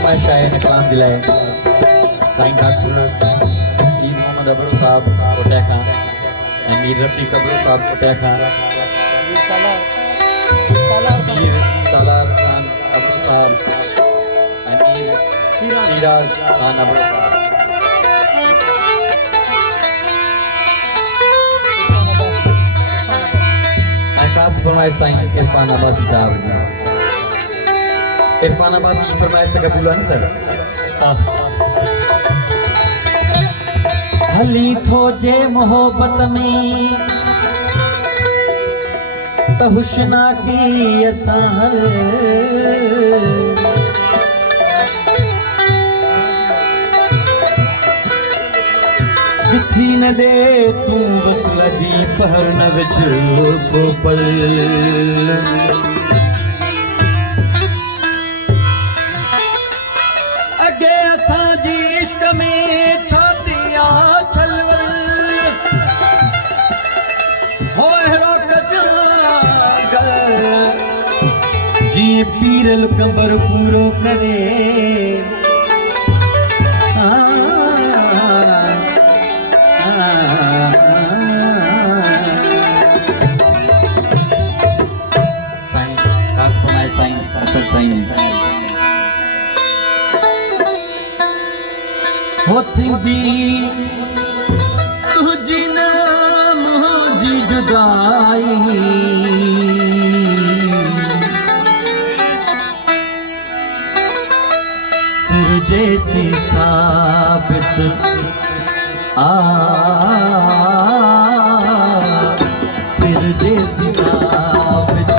फरमाइश है ने कलाम दिलाए साईं ठाकुर ईद मोहम्मद अबरू साहब कोटिया खां मीर रफीक अबरू साहब कोटिया खां मीर सालार खान अबरू साहब मीर फिराज खान अबरू साहब खास फरमाइश साईं इरफान अब्बासी साहब जी। इरफान अब्बासी की फरमाइश तक कबूल है सर। हली थो जे मोहब्बत में त हुस्ना की असां हल किथी न दे तू वसल जी पहर न विच को पल अगे असां जी इश्क में छातियां छलवल हो अहिड़ो कजागल जी पीरल कंबर पूरो करे होती तुझी न मुझी जुदाई सिर जैसी साबित सिर जैसी साबित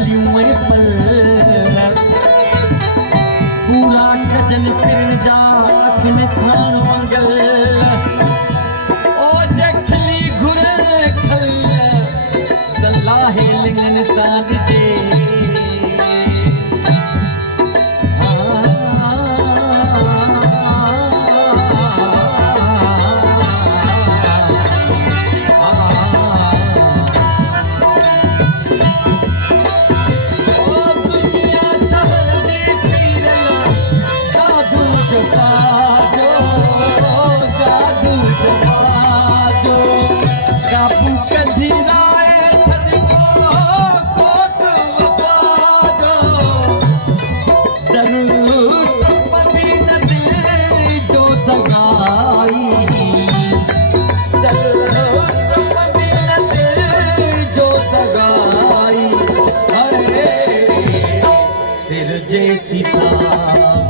कलियूं में पल पूरा गजन फिरन जा अखिन साण मंगल ओ जे खिली घुर खल दलाहे लिंगन तां ॾिजे सिर जैसी सा